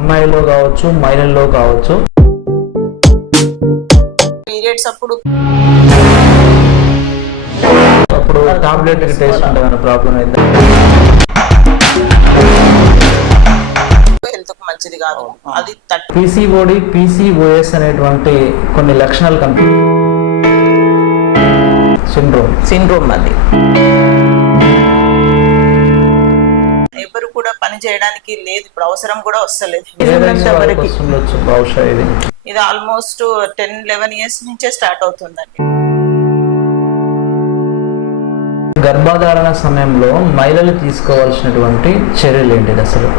అమ్మాయిలో కావచ్చు, మహిళల్లో కావచ్చు. పీరియడ్స్ అప్పుడు టాబ్లెట్ టేస్ట్ ఉంటే ప్రాబ్లం అయితే హెల్త్ కు మంచిది కాదు. అది పీసీఓఎస్ అనేటువంటి కొన్ని లక్షణాలు సిండ్రోమ్ అది ఎవరు కూడా పని చేయడానికి లేదు, ఇప్పుడు అవసరం కూడా వస్తలేదు. ఇది ఆల్మోస్ట్ 10-11 years నుంచే స్టార్ట్ అవుతుందండి. గర్భధారణ సమయంలో మహిళలు తీసుకోవాల్సినటువంటి చర్యలు ఏంటిది అసలు?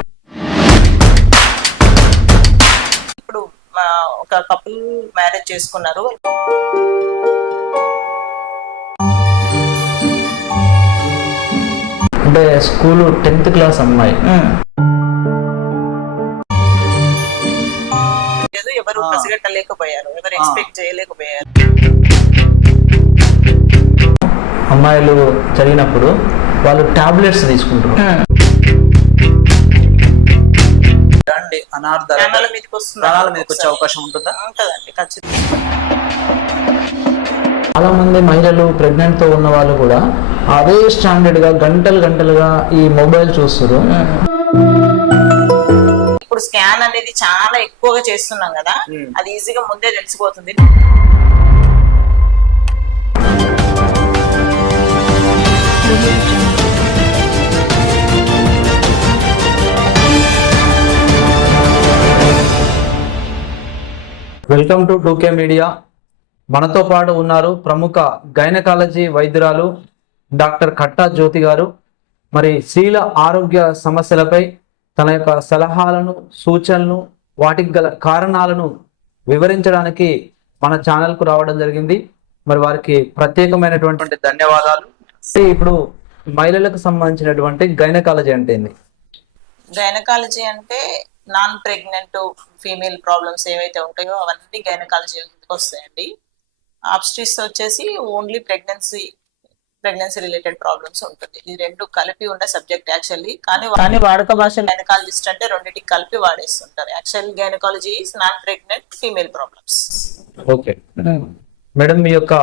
ఇప్పుడు ఒక కపుల్ మ్యారేజ్ చేసుకున్నారు, అంటే స్కూల్ 10th క్లాస్ అమ్మాయి, ఎవరు పసిగట్టలేకపోయారు, ఎవరు ఎక్స్పెక్ట్ చేయలేకపోయారు. అమ్మాయిలు జరిగినప్పుడు వాళ్ళు టాబ్లెట్స్ తీసుకుంటారు. ప్రాణాల మీదకి వచ్చే అవకాశం ఉంటుందా? ఉంటుందండి ఖచ్చితంగా. చాలా మంది మహిళలు ప్రెగ్నెంట్ తో ఉన్న వాళ్ళు కూడా అదే స్టాండర్డ్ గా గంటలుగా ఈ మొబైల్ చూస్తారు. ఇప్పుడు స్కాన్ అనేది చాలా ఎక్కువగా చేస్తున్నాం కదా, అది ఈజీగా ముందే తెలిసిపోతుంది. Welcome to 2K media. మనతో పాటు ఉన్నారు ప్రముఖ గైనకాలజీ వైద్యురాలు డాక్టర్ కట్టా జ్యోతి గారు. మరి స్త్రీల ఆరోగ్య సమస్యలపై తన యొక్క సలహాలను, సూచనలు, వాటికి గల కారణాలను వివరించడానికి మన ఛానల్కు రావడం జరిగింది. మరి వారికి ప్రత్యేకమైనటువంటి ధన్యవాదాలు. ఇప్పుడు మహిళలకు సంబంధించినటువంటి గైనకాలజీ అంటే ఏంది? గైనకాలజీ అంటే నాన్ ప్రెగ్నెంట్ ఫీమేల్ ప్రాబ్లమ్స్ ఏవైతే ఉంటాయో అవన్నీ గైనకాలజీ వస్తాయండి. ఆబ్స్ట్రిక్స్ వచ్చేసి ఓన్లీ ప్రెగ్నెన్సీ రిలేటెడ్ ప్రాబ్లమ్స్ ఉంటుంది. ఇది రెండు కలిపి ఉన్న సబ్జెక్ట్ యాక్చువల్లీ, కానీ వాడుక భాష గైనకాలజిస్ట్ అంటే రెండింటికి కలిపి వాడేస్తుంటారు. Actually gynaecology is non pregnant female problems. Okay madam, మీ యొక్క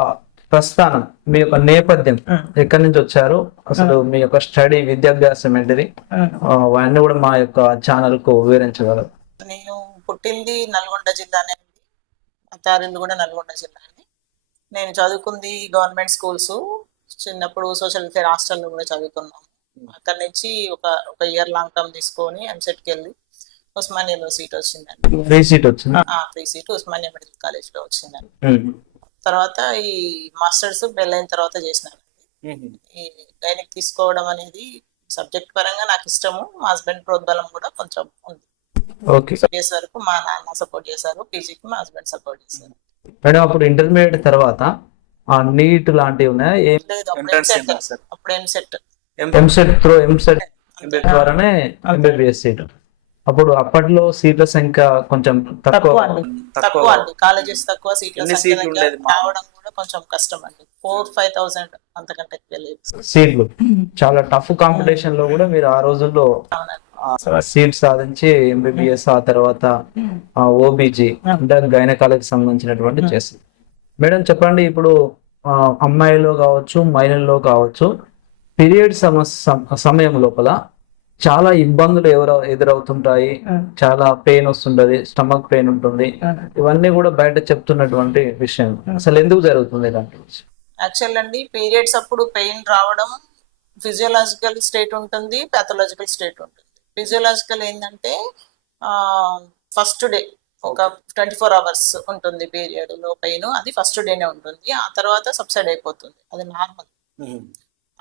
ప్రస్థానం, మీ యొక్క నేపథ్యం ఎక్కడి నుంచి వచ్చారు, అసలు మీ యొక్క స్టడీ విద్యాభ్యాసం ఏంటిది, అవన్నీ కూడా మా యొక్క ఛానల్ కు వివరించగలరు? నేను పుట్టింది నల్గొండ జిల్లానే, అత్తారింది కూడా నల్గొండ జిల్లానే. నేను చదువుకుంది గవర్నమెంట్ స్కూల్స్, చిన్నప్పుడు సోషల్ వెల్ఫేర్ హాస్టల్లో కూడా చదువుకున్నాము. అక్కడి నుంచి ఒక ఇయర్ లాంగ్ టర్మ్ తీసుకొని ఎంసెట్కి వెళ్ళి ఉస్మానియాలో సీట్ వచ్చిందండి. Free seat Osmania medical college లో వచ్చిందండి. తర్వాత ఈ మాస్టర్స్ పెళ్ళైన తర్వాత చేసినాను. ఈ గైనిక్ తీసుకోవడం అనేది సబ్జెక్ట్ పరంగా నాకు ఇష్టము. మా హస్బెండ్ ప్రోద్బలం కూడా కొంచెం ఉంది. ఇయర్స్ వరకు మా నాన్న సపోర్ట్ చేశారు, పీజీకి మా హస్బెండ్ సపోర్ట్ చేశారు. మేడం, అప్పుడు ఇంటర్మీడియట్ తర్వాత నీట్ లాంటివి ఉన్నాయా? అప్పుడు ఎంసెట్ ద్వారానే ఎంబీబీఎస్ సీట్. అప్పుడు అప్పట్లో సీట్ల సంఖ్య కొంచెం తక్కువ అండి. కాలేజెస్ తక్కువ, సీట్ల సంఖ్య రావడం కూడా కొంచెం కష్టం అండి. 4-5,000 అంతకంటే సీట్లు. చాలా టఫ్ కాంపిటీషన్ లో కూడా మీరు ఆ రోజుల్లో సీట్ సాధించి ఎంబీబీఎస్, ఆ తర్వాత ఓబీజీ అంటే గైనకాలజీ సంబంధించినటువంటి చేస్తుంది. మేడం చెప్పండి, ఇప్పుడు అమ్మాయిలో కావచ్చు, మహిళల్లో కావచ్చు, పీరియడ్ సమయం లోపల చాలా ఇబ్బందులు ఎదురవుతుంటాయి. చాలా పెయిన్ వస్తుంటది, స్టమక్ పెయిన్ ఉంటుంది. ఇవన్నీ కూడా బయట చెప్తున్నటువంటి విషయం. అసలు ఎందుకు జరుగుతుంది ఇలాంటి? యాక్చువల్ అండి, పీరియడ్స్ అప్పుడు పెయిన్ రావడం ఫిజియోలాజికల్ స్టేట్ ఉంటుంది, పాథలాజికల్ స్టేట్ ఉంటుంది. ఫిజియోలాజికల్ ఏంటంటే ఫస్ట్ డే ఒక 24 hours ఉంటుంది పీరియడ్ లో పెయిన్, అది ఫస్ట్ డేనే ఉంటుంది. ఆ తర్వాత సబ్సైడ్ అయిపోతుంది, అది నార్మల్.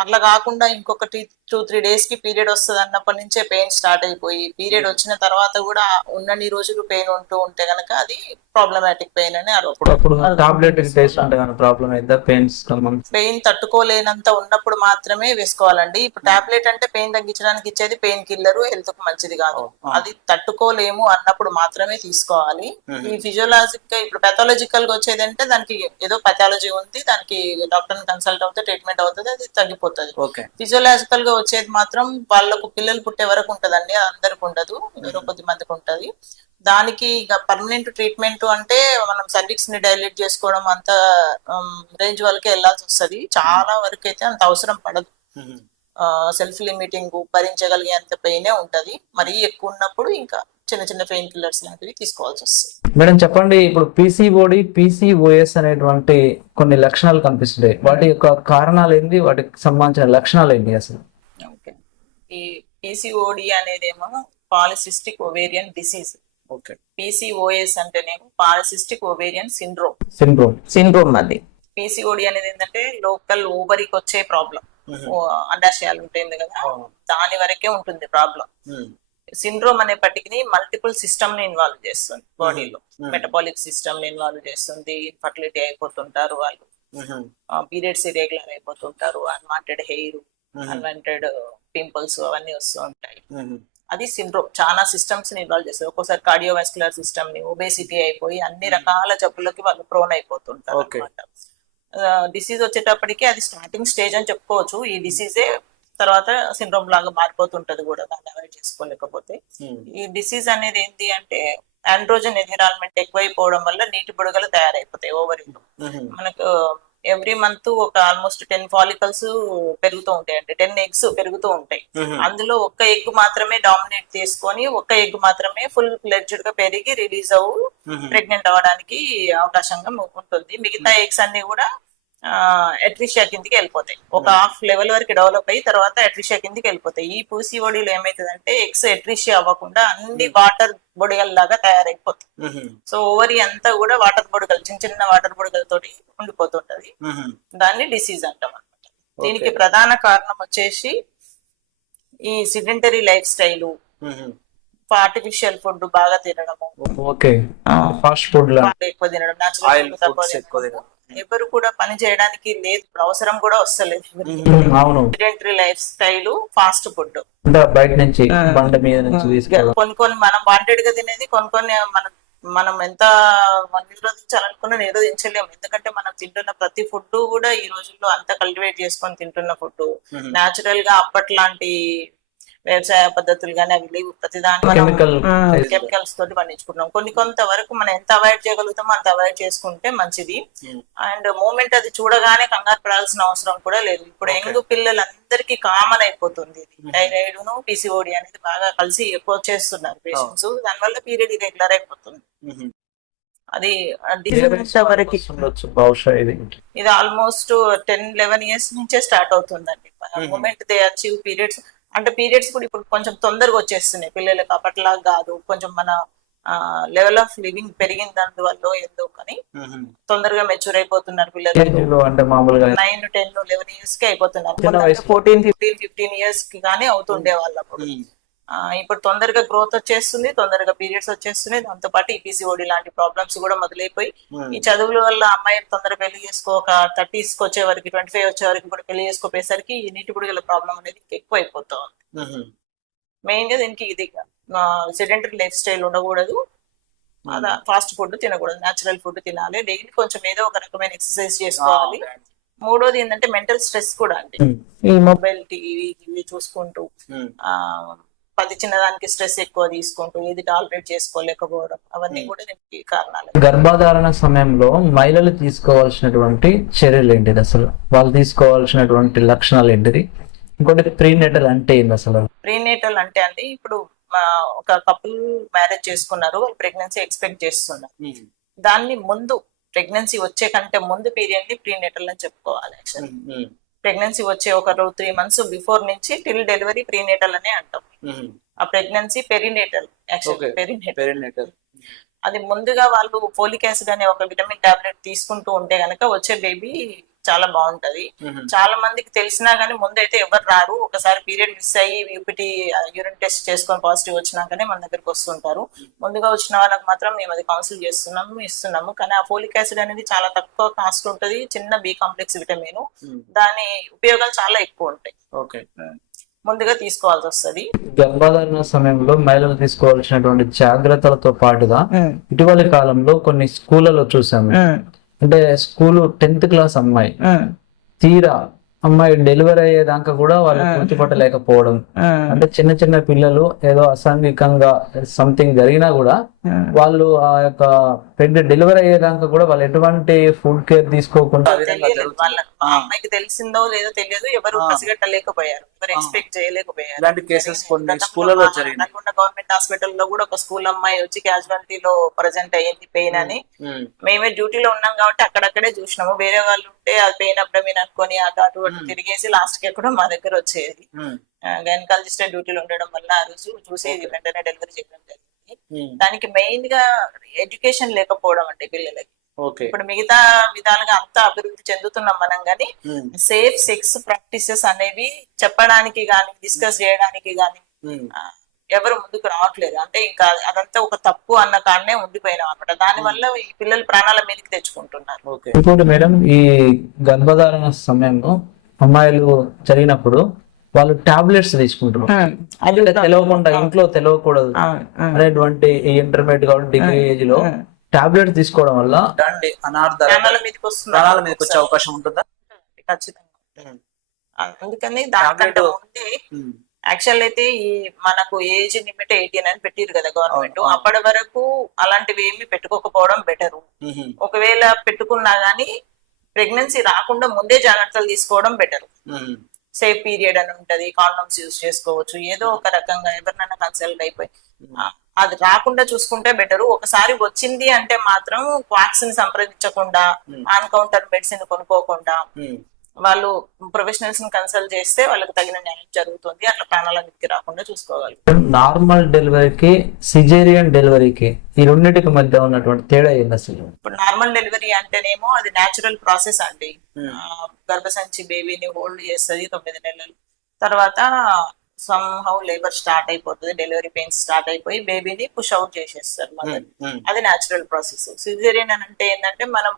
అట్లా కాకుండా ఇంకొకటి 2-3 days కి పీరియడ్ వస్తుంది అన్నప్పటి నుంచే పెయిన్ స్టార్ట్ అయిపోయి, పీరియడ్ వచ్చిన తర్వాత కూడా ఉన్నన్ని రోజులు పెయిన్ ఉంటూ ఉంటే గనక అది ప్రాబ్లమాటిక్ పెయిన్ అని పెయిన్ తట్టుకోలేనంత ఉన్నప్పుడు మాత్రమే వేసుకోవాలండి. ఇప్పుడు టాబ్లెట్ అంటే పెయిన్ తగ్గించడానికి ఇచ్చేది పెయిన్ కిల్లర్, హెల్త్ కు మంచిది కాదు. అది తట్టుకోలేము అన్నప్పుడు మాత్రమే తీసుకోవాలి. ఈ ఫిజియోలాజికల్ ఇప్పుడు పెథాలజికల్ గా వచ్చేది అంటే దానికి ఏదో పెథాలజీ ఉంది, దానికి డాక్టర్ కన్సల్ట్ అవుతే ట్రీట్మెంట్ అవుతుంది, అది తగ్గిపోతుంది. అయిపోతుంది. ఓకే. ఫిజియోలాజికల్ గా వచ్చేది మాత్రం వాళ్ళకు పిల్లలు పుట్టే వరకు ఉంటదండి, అందరికి ఉండదు, ఎవరో కొద్ది మందికి ఉంటది. దానికి ఇక పర్మనెంట్ ట్రీట్మెంట్ అంటే మనం సర్విక్స్ ని డైలేట్ చేసుకోవడం అంత రేంజ్ వరకే వెళ్ళాల్సి వస్తది. చాలా వరకు అయితే అంత అవసరం పడదు. సెల్ఫ్ లిమిటింగ్ భరించగలిగేంత పెయినే ఉంటది. మరీ ఎక్కువ ఉన్నప్పుడు ఇంకా చిన్న చిన్న పెయిన్ కిల్లర్స్ లాంటివి తీసుకోవాల్సి వస్తుంది. మేడం చెప్పండి, ఇప్పుడు పీసీఓడి పీసీఓఎస్ అనేటువంటి కొన్ని లక్షణాలు కనిపిస్తున్నాయి. వాటి యొక్క కారణాలు ఏంటి, వాటికి సంబంధించిన లక్షణాలు ఏంటి అసలు? ఓకే. ఈ పీసీఓడి అనేదేమో polycystic ovarian disease. Okay. PCOS అంటేనేమో పాలిసిస్టిక్ ఓవేరియన్ సిండ్రోమ్ అది. పీసీఓడి అనేది ఏంటంటే లోకల్ ఓవరీకి వచ్చే ప్రాబ్లం. అండాశయాలు ఉంటుంది కదా, దాని వరకే ఉంటుంది ప్రాబ్లం. సిండ్రోమ్ అనేప్పటికీ మల్టిపుల్ సిస్టమ్ ని ఇన్వాల్వ్ చేస్తుంది బాడీలో. మెటబాలిక్ సిస్టమ్ ని ఇన్వాల్వ్ చేస్తుంది. ఇన్ఫర్టిలిటీ అయిపోతుంటారు వాళ్ళు, పీరియడ్స్ ఇరెగ్యులర్ అయిపోతుంటారు, అన్వాంటెడ్ హెయిర్, అన్వాంటెడ్ పింపుల్స్ అవన్నీ వస్తూ ఉంటాయి. అది సిండ్రోమ్. చాలా సిస్టమ్స్ ని ఇన్వాల్వ్ చేస్తుంది. ఒక్కోసారి కార్డియోవాస్కులర్ సిస్టమ్ ని, ఒబేసిటీ అయిపోయి అన్ని రకాల జబ్బులకి వాళ్ళు ప్రోన్ అయిపోతుంటారు అనమాట. డిసీజ్ వచ్చేటప్పటికి అది స్టార్టింగ్ స్టేజ్ అని చెప్పుకోవచ్చు. ఈ డిసీజే తర్వాత సిండ్రోమ్ లాగా మారిపోతుంటది కూడా, దాన్ని అవాయిడ్ చేసుకోలేకపోతే. ఈ డిసీజ్ అనేది ఏంటి అంటే ఆండ్రోజన్ ఎన్విరాన్మెంట్ ఎక్కువైపోవడం వల్ల నీటి బుడగలు తయారైపోతాయి ఓవరీలో. మనకు ఎవ్రీ మంత్ ఒక ఆల్మోస్ట్ 10 ఫాలికల్స్ పెరుగుతూ ఉంటాయి, అంటే 10 eggs పెరుగుతూ ఉంటాయి. అందులో ఒక్క ఎగ్ మాత్రమే డామినేట్ చేసుకొని ఒక్క ఎగ్ మాత్రమే ఫుల్ ఫ్లెడ్జ్డ్ గా పెరిగి రిలీజ్ అవ్వు ప్రెగ్నెంట్ అవ్వడానికి అవకాశంగా ఉంటుంది. మిగతా ఎగ్స్ అన్ని కూడా ఎట్రిషియా కిందికి వెళ్ళిపోతాయి. ఒక హాఫ్ లెవెల్ వరకు డెవలప్ అయ్యి తర్వాత ఎట్రిషియా కిందికి వెళ్ళిపోతాయి. ఈ పీసీఓడీలో ఏమైతుందంటే ఎగ్స్ ఎట్రిషియా అవ్వకుండా అన్ని వాటర్ బొడిగల్ లాగా తయారైపోతాయి. సో ఓవరీ అంతా కూడా వాటర్ బొడిగలు, చిన్న చిన్న వాటర్ బొడిగలతోటి ఉండిపోతుంటది. దాన్ని డిసీజ్ అంటాం అనమాట. దీనికి ప్రధాన కారణం వచ్చేసి ఈ sedentary life style, artificial food బాగా తినడము, ఫాస్ట్ ఫుడ్ ఎక్కువ తినడం, నేచురల్ ఫుడ్ తక్కువ తినడం. ఎవరు కూడా పని చేయడానికి లేదు, అవసరం కూడా వస్తలేదు. Sedentary life style, fast food, బయట నుంచి బండ మీద నుంచి కొన్ని మనం వాంటెడ్ గా తినేది, కొన్ని మనం ఎంత నిరోధించాలనుకున్నా నిరోధించలేము. ఎందుకంటే మనం తింటున్న ప్రతి ఫుడ్ కూడా ఈ రోజుల్లో అంతా కల్టివేట్ చేసుకొని తింటున్న ఫుడ్. న్యాచురల్ గా అప్పట్లాంటి వ్యవసాయ పద్ధతులు కానీ అవి లేవు. ప్రతిదాన్ని కెమికల్స్ తోటి పండించుకుంటున్నాం. కొంత వరకు మనం ఎంత అవాయిడ్ చేయగలుగుతామో అంత అవాయిడ్ చేసుకుంటే మంచిది. అండ్ మూమెంట్ అది చూడగానే కంగారు పడాల్సిన అవసరం కూడా లేదు. ఇప్పుడు యంగ్ పిల్లలందరికీ కామన్ అయిపోతుంది థైరాయిడ్ ను పీసీఓడి అనేది బాగా కలిసి ఎక్కువ చేస్తున్నారు పేషెంట్స్. దానివల్ల పీరియడ్ ఇరెగ్యులర్ అయిపోతుంది. అది ఇది ఆల్మోస్ట్ 10-11 years నుంచే స్టార్ట్ అవుతుందండి. మూమెంట్ దే అచీవ్ పీరియడ్స్ అంటే పీరియడ్స్ కూడా ఇప్పుడు కొంచెం తొందరగా వచ్చేస్తున్నాయి పిల్లలకి, అప్పట్లాగా కాదు. కొంచెం మన లెవెల్ ఆఫ్ లివింగ్ పెరిగింది అందువల్ల ఎంతో కానీ తొందరగా మెచ్యూర్ అయిపోతున్నారు పిల్లలు. 9, 10, 11 years కి అయిపోతున్నారు. 14, 15 years కి కానీ అవుతుండే వాళ్ళు అప్పుడు. ఇప్పుడు తొందరగా గ్రోత్ వచ్చేస్తుంది, తొందరగా పీరియడ్స్ వచ్చేస్తున్నాయి. దాంతో పాటు ఈ పీసీఓడి లాంటి ప్రాబ్లమ్స్ కూడా మొదలైపోయి ఈ చదువుల వల్ల అమ్మాయిలు తొందరగా పెళ్లి చేసుకోక 30s వచ్చే వరకు, 25 వచ్చే వరకు కూడా పెళ్లి చేసుకోపోయేసరికి ఈ నీటి బుడగల ప్రాబ్లం అనేది ఎక్కువ అయిపోతా ఉంది. మెయిన్ గా దీనికి ఇది సెడెంటరీ లైఫ్ స్టైల్ ఉండకూడదు, ఫాస్ట్ ఫుడ్ తినకూడదు, నేచురల్ ఫుడ్ తినాలి, డైలీ కొంచెం ఏదో ఒక రకమైన ఎక్సర్సైజ్ చేసుకోవాలి. మూడోది ఏంటంటే మెంటల్ స్ట్రెస్ కూడా అండి. ఈ మొబైల్ టీవీ చూసుకుంటూ పది చిన్నదానికి స్ట్రెస్ ఎక్కువ తీసుకుంటూ ఏది టాలరేట్ చేసుకోలేకపోవడం, అవన్నీ కూడా దీనికి కారణాలు. గర్భధారణ సమయంలో మహిళలు తీసుకోవాల్సినటువంటి చర్యలు ఏంటిది, అసలు వాళ్ళు తీసుకోవాల్సినటువంటి లక్షణాలు ఏంటిది? ఇంకోటి ప్రీనేటల్ అంటే ఏంటి అసలు? ప్రీనేటల్ అంటే అండి, ఇప్పుడు ఒక కపుల్ మ్యారేజ్ చేసుకున్నారు, వాళ్ళు ప్రెగ్నెన్సీ ఎక్స్పెక్ట్ చేస్తున్నారు. దాన్ని ముందు ప్రెగ్నెన్సీ వచ్చే కంటే ముందు పీరియడ్ ని ప్రీనేటల్ అని చెప్పుకోవాలి. యాక్చువల్లీ ప్రెగ్నెన్సీ వచ్చే ఒక 3 months బిఫోర్ నుంచి టిల్ డెలివరీ ప్రీనేటల్ అనే అంటాం. ఆ ప్రెగ్నెన్సీ పెరినేటల్. యాక్చువల్లీ పెరినేటల్ అది ముందుగా వాళ్ళు ఫోలిక్ యాసిడ్ అనే ఒక విటమిన్ టాబ్లెట్ తీసుకుంటూ ఉంటే గనక వచ్చే బేబీ చాలా బాగుంటది. చాలా మందికి తెలిసినా గానీ ముందైతే ఎవరు రారు. ఒకసారి పీరియడ్ మిస్ అయ్యి యూపీటీ యూరిన్ టెస్ట్ చేసుకొని పాజిటివ్ వచ్చినాకనే మన దగ్గరికి వస్తుంటారు. ముందుగా వచ్చిన వాళ్ళకి మాత్రం మేము అది కౌన్సిల్ ఇస్తున్నాము. కానీ ఆ ఫోలిక్ యాసిడ్ అనేది చాలా తక్కువ కాస్ట్ ఉంటది, చిన్న బి కాంప్లెక్స్ విటమిన్. దాని ఉపయోగాలు చాలా ఎక్కువ ఉంటాయి. ఓకే, ముందుగా తీసుకోవాల్సి వస్తుంది. గర్భధారణ సమయంలో మహిళలు తీసుకోవాల్సినటువంటి జాగ్రత్తలతో పాటుగా ఇటీవలి కాలంలో కొన్ని స్కూళ్ళలో చూసాము, అంటే స్కూల్ 10th క్లాస్ అమ్మాయి తీరా అమ్మాయి డెలివరీ అయ్యేదాకా కూడా వాళ్ళు గుర్తుపట్టలేకపోవడం, అంటే చిన్న చిన్న పిల్లలు ఏదో అసాంఘికంగా సంథింగ్ జరిగినా కూడా వాళ్ళు ఆ యొక్క డెలివరీ అయ్యేదాకా కూడా వాళ్ళు ఎటువంటి ఫుడ్ కేర్ తీసుకోకుండా ఆ విధంగా తెలియలేదు జరుగుతుంది. వాళ్ళ ఆ అమ్మాయికి తెలిసిందో లేదో తెలియదు, ఎవరు పసిగట్టలేకపోయారు, ఎవరు ఎక్స్పెక్ట్ చేయలేకపోయారు. ఇలాంటి కేసెస్ కొన్ని స్కూళ్ళలో జరిగింది. నల్గొండ గవర్నమెంట్ హాస్పిటల్ లో కూడా ఒక స్కూల్ అమ్మాయి వచ్చి క్యాజువాలిటీలో ప్రజెంట్ అయ్యింది పెయిన్ అని. మేమే డ్యూటీలో ఉన్నాం కాబట్టి అక్కడక్కడే చూసినాము. వేరే వాళ్ళు ఉంటే అది పెయిన్ అబ్డమిన్ అనుకొని అటు అటు తిరిగేసి లాస్ట్ కి ఎక్కడో మా దగ్గర వచ్చేది. గైనకాలజిస్ట్ డ్యూటీలో ఉండడం వల్ల ఆ రోజు చూసేది, వెంటనే డెలివరీ చేయడం జరిగింది. దానికి మెయిన్ గా ఎడ్యుకేషన్ లేకపోవడం అంటే పిల్లలకి. ఇప్పుడు మిగతా విధాలుగా అంతా అభివృద్ధి చెందుతున్నాం మనం, గానీ సేఫ్ సెక్స్ ప్రాక్టీసెస్ అనేవి చెప్పడానికి గాని డిస్కస్ చేయడానికి గాని ఎవరు ముందుకు రావట్లేదు. అంటే ఇంకా అదంతా ఒక తప్పు అన్న కాడనే ఉండిపోయినాం అనమాట. దాని వల్ల ఈ పిల్లలు ప్రాణాల మీదకి తెచ్చుకుంటున్నారు. ఇంకోటి మేడం, ఈ గర్భధారణ సమయంలో అమ్మాయిలు జరిగినప్పుడు వాళ్ళు టాబ్లెట్స్ తీసుకుంటున్నారు, అది తెలియకుండా ఇంట్లో తెలియకూడదు అనేటువంటి ఈ ఇంటర్మీడియట్ కాబట్టి డిగ్రీ ఏజ్ లో టాబ్లెట్ తీసుకోవడం వల్ల ప్రాణాల మీదకి ప్రాణాల మీదకి వచ్చే అవకాశం ఉంటుందా? ఖచ్చితంగా. అందుకని దానికంటే ముందే యాక్చువల్ అయితే ఈ మనకు ఏజ్ లిమిట్ 18 అని పెట్టిరు కదా గవర్నమెంట్. అప్పటి వరకు అలాంటివి ఏమి పెట్టుకోకపోవడం బెటరు. ఒకవేళ పెట్టుకున్నా గానీ ప్రెగ్నెన్సీ రాకుండా ముందే జాగ్రత్తలు తీసుకోవడం బెటర్. సేఫ్ పీరియడ్ అని ఉంటది, కాండోమ్స్ యూజ్ చేసుకోవచ్చు, ఏదో ఒక రకంగా ఎవరినైనా కన్సల్ట్ అయిపోయి అది రాకుండా చూసుకుంటే బెటరు. ఒకసారి వచ్చింది అంటే మాత్రం వాక్సిన్ సంప్రదించకుండా ఆన్ కౌంటర్ మెడిసిన్ కొనుక్కోకుండా వాళ్ళు ప్రొఫెషనల్స్ ని కన్సల్ట్ చేస్తే వాళ్ళకి తగిన న్యాయం జరుగుతుంది. అట్లా ప్రాణాల మీదకి రాకుండా చూసుకోగలుగుతాం. నార్మల్ డెలివరీకి సిజేరియన్ డెలివరీకి ఈ రెండింటికి మధ్య ఉన్నటువంటి తేడా ఏంది అసలు? ఇప్పుడు నార్మల్ డెలివరీ అంటేనేమో అది న్యాచురల్ ప్రాసెస్ అండి. గర్భసంచి బేబీని హోల్డ్ చేస్తుంది 9 నెలలు, తర్వాత సమ్హౌ లేబర్ స్టార్ట్ అయిపోతుంది, డెలివరీ పెయిన్స్ స్టార్ట్ అయిపోయి బేబీని పుష్ అవుట్ చేసేస్తారు మదర్. అది న్యాచురల్ ప్రాసెస్. సిజేరియన్ అని అంటే ఏంటంటే మనం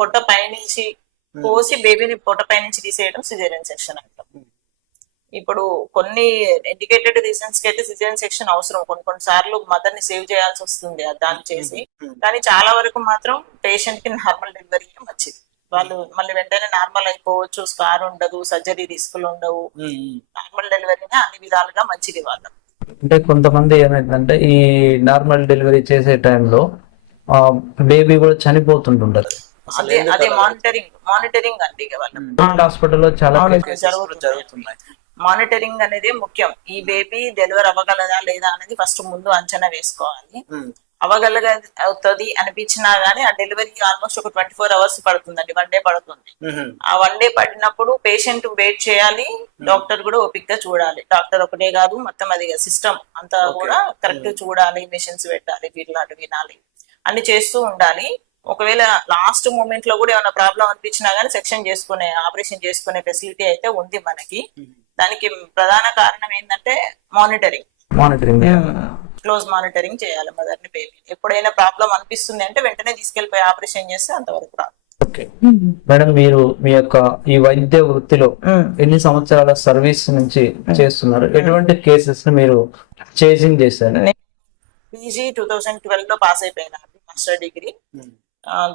పొట్ట పైనుంచి పోసి బేబీని పొట్టపై నుంచి తీసేయడం సిజేరియన్ సెక్షన్ అంటాం. ఇప్పుడు కొన్ని ఇండికేటెడ్ రీజన్స్ కి అయితే సిజేరియన్ సెక్షన్ అవసరం. కొన్ని సార్లు మదర్ ని సేవ్ చేయాల్సి వస్తుంది దాన్ని చేసి, కానీ చాలా వరకు మాత్రం పేషెంట్ కి నార్మల్ డెలివరీ మంచిది. వాళ్ళు మళ్ళీ వెంటనే నార్మల్ అయిపోవచ్చు, స్కార్ ఉండదు, సర్జరీ రిస్కులు ఉండవు. నార్మల్ డెలివరీనే అన్ని విధాలుగా మంచిది వాళ్ళకి. అంటే కొంతమంది ఏమైందంటే ఈ నార్మల్ డెలివరీ చేసే టైంలో బేబీ కూడా చనిపోతుంటుంటారు. అదే మానిటరింగ్ అండి. హాస్పిటల్లో చాలా జరుగుతున్నాయి. మానిటరింగ్ అనేది ముఖ్యం. ఈ బేబీ డెలివర్ అవ్వగలదా లేదా అనేది ఫస్ట్ ముందు అంచనా వేసుకోవాలి. అవుతుంది అనిపించినా గానీ ఆ డెలివరీ ఆల్మోస్ట్ ఒక 24 hours పడుతుందండి, 1 day పడుతుంది. ఆ 1 day పడినప్పుడు పేషెంట్ వెయిట్ చేయాలి, డాక్టర్ కూడా ఓపిక్ గా చూడాలి. డాక్టర్ ఒకటే కాదు, మొత్తం అది సిస్టమ్ అంతా కూడా కరెక్ట్ చూడాలి, మెషిన్స్ పెట్టాలి, వీటిలాంటి వినాలి, అన్ని చేస్తూ ఉండాలి. ఒకవేళ లాస్ట్ మూమెంట్ లో కూడా ఏమైనా ప్రాబ్లం అనిపించినా గానీ సెక్షన్ చేసుకునే ఆపరేషన్ చేసుకునే ఫెసిలిటీ అయితే ఉంది మనకి. దానికి ప్రధాన కారణం ఏంటంటే మానిటరింగ్, క్లోజ్ మానిటరింగ్ చేయాలి మదర్ ని, బేబీ. ఎప్పుడైనా ప్రాబ్లం అనిపిస్తుంది అంటే వెంటనే తీసుకెళ్లిపోయి ఆపరేషన్ చేస్తే అంతవరకు రాదు. మేడం, మీరు మీ యొక్క ఈ వైద్య వృత్తిలో ఎన్ని సంవత్సరాల సర్వీస్ నుంచి చేస్తున్నారు? ఎటువంటి కేసెస్ ని మీరు చేసింగ్ చేశారు? పీజీ 2012 లో పాస్ అయిపోయినా, మాస్టర్ డిగ్రీ.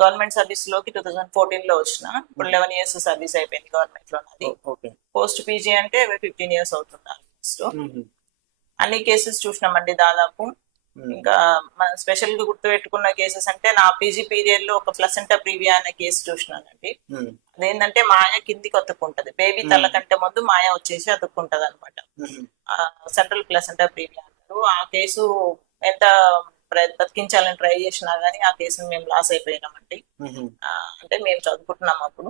గవర్నమెంట్ సర్వీస్ లోకి 2014 లో వచ్చిన. ఇప్పుడు 11 years సర్వీస్ అయిపోయింది గవర్నమెంట్ లో నాది. పోస్ట్ పీజీ అంటే 15 years అవుతుంది ఆల్మోస్ట్. అన్ని కేసెస్ చూసినామండి దాదాపు. ఇంకా మనం స్పెషల్ గా గుర్తు పెట్టుకున్న కేసెస్ అంటే నా పీజీ పీరియడ్ లో ఒక ప్లసెంటా ప్రీవియా అనే కేసు చూసినానండి. అదేంటంటే మాయ కిందికి అతుక్కుంటది, బేబీ తల కంటే ముందు మాయ వచ్చేసి అతుక్కుంటది అనమాట. సెంట్రల్ ప్లసెంటా ప్రీవియా అంటారు. ఆ కేసు ఎంత బతికించాలని ట్రై చేసినా గానీ ఆ కేసుని మేము లాస్ అయిపోయినామండి. అంటే మేము చదువుకుంటున్నాం అప్పుడు.